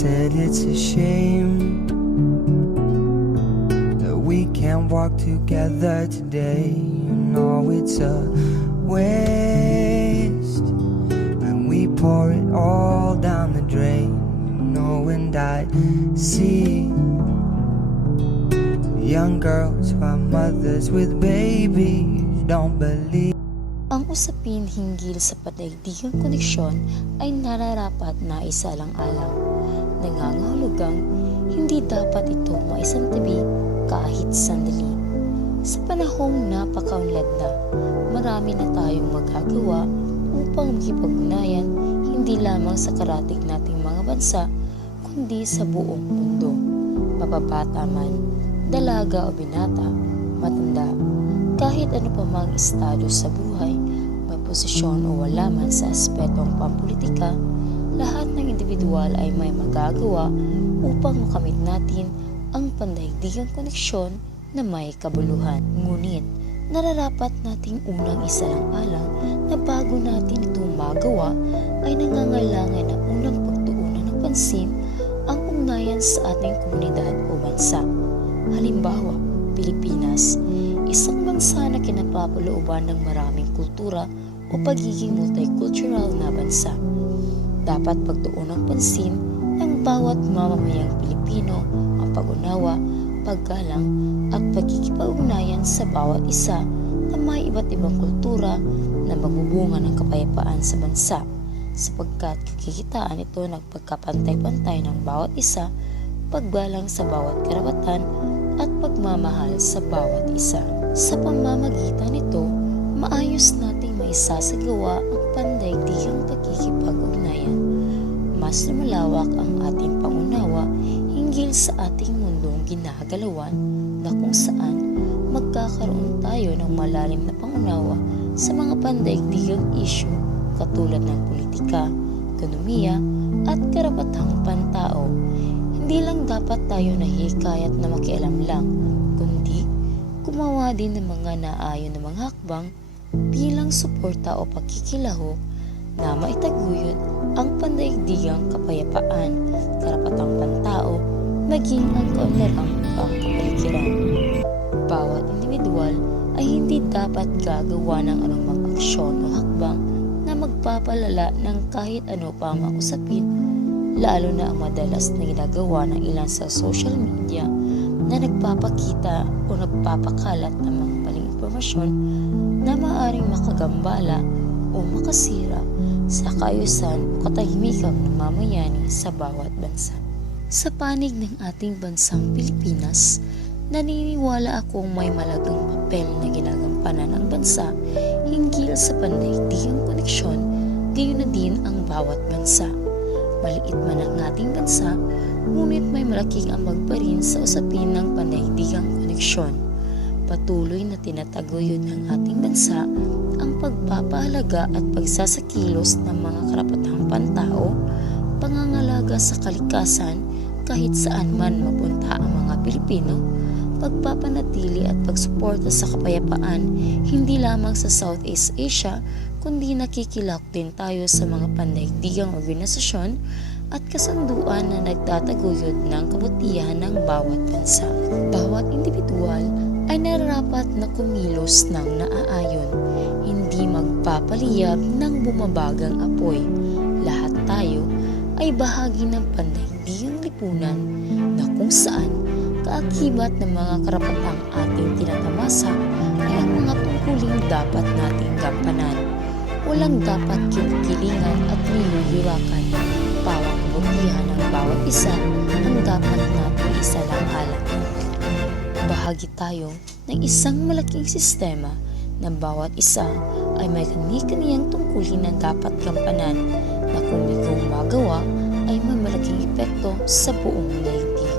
said it's a shame that we can't walk together today. You know it's a waste when we pour it all down the drain. You know, and I see young girls who are mothers with babies don't believe. Ang usapin hinggil sa padaigdigang koneksyon ay nararapat na isalang-alang. Nangangahulugang hindi dapat ito maisantabi kahit sandali. Sa panahong napakaunlad na, marami na tayong magagawa upang makipag-ugnayan hindi lamang sa karatig nating mga bansa, kundi sa buong mundo. Mababata man, dalaga o binata, matanda, kahit ano pa mang estado sa buhay, may posisyon o wala man sa aspetong pampolitika, lahat ng individual ay may magagawa upang makamit natin ang pandaigdigang koneksyon na may kabuluhan. Ngunit, nararapat nating unang isalang-alang na bago natin ito magawa ay nangangailangan na unang pagtuunan ng pansin ang ugnayan sa ating komunidad o bansa. Halimbawa, Pilipinas, isang bansa na kinapapalooban ng maraming kultura o pagiging multicultural na bansa. Dapat pagtuunan ng pansin ng bawat mamamayang Pilipino ang pag-unawa, paggalang at pagkikipag-ugnayan sa bawat isa na may iba't ibang kultura na magbubunga ng kapayapaan sa bansa, sapagkat kakikitaan ito ng pagkapantay-pantay ng bawat isa, paggalang sa bawat karapatan at pagmamahal sa bawat isa. Sa pamamagitan nito, maayos nating maisasagawa ang pandaigdigang pagkikipag-ugnayan. Mas lumalawak ang ating pangunawa hinggil sa ating mundong ginagalawan na kung saan magkakaroon tayo ng malalim na pangunawa sa mga pandaigdigang issue katulad ng politika, ekonomiya at karapatang pantao. Hindi lang dapat tayo nahihikayat na makialam lang, kundi gumawa din ng mga naayon na mga hakbang bilang suporta o pagkikilahok na maitaguyod ang pandaigdigang kapayapaan, karapatang pantao, maging ang kaunlarang kapaligiran. Bawat individual ay hindi dapat gagawa ng anumang aksyon o hakbang na magpapalala ng kahit ano pa ang usapin, lalo na ang madalas na ginagawa ng ilan sa social media na nagpapakita o nagpapakalat ng mga maling impormasyon na maaaring makagambala o makasira sa kaayusan o katahimikang namamayani sa bawat bansa. Sa panig ng ating bansang Pilipinas, naniniwala akong may malagang papel na ginagampanan ang bansa hinggil sa pandaigdigang koneksyon, gayon na din ang bawat bansa. Maliit man ang ating bansa, ngunit may malaking ambag pa rin sa usapin ng pandaigdigang koneksyon. Patuloy na tinataguyod ng ating bansa ang pagpapahalaga at pagsasakilos ng mga karapatang pantao, pangangalaga sa kalikasan kahit saan man mapunta ang mga Pilipino, pagpapanatili at pagsuporta sa kapayapaan hindi lamang sa Southeast Asia, kundi nakikilahok din tayo sa mga pandaigdigang organisasyon at kasunduan na nagtataguyod ng kabutihan ng bawat bansa. Bawat individual ay nararapat na kumilos ng naaayon, hindi magpapaliyab ng bumabagang apoy. Lahat tayo ay bahagi ng pandaigdigang lipunan na kung saan kaakibat ng mga karapatang ating tinatamasa ay ang mga tungkuling dapat nating gampanan. Walang dapat kinikilingan at nililiwakan. Bawat kabutihan ng bawat isa ang dapat nating isalang-alang. Bahagi tayo ng isang malaking sistema na bawat isa ay may kani-kaniyang tungkulin na dapat gampanan na kung ikaw magawa ay may malaking epekto sa buong daigdig.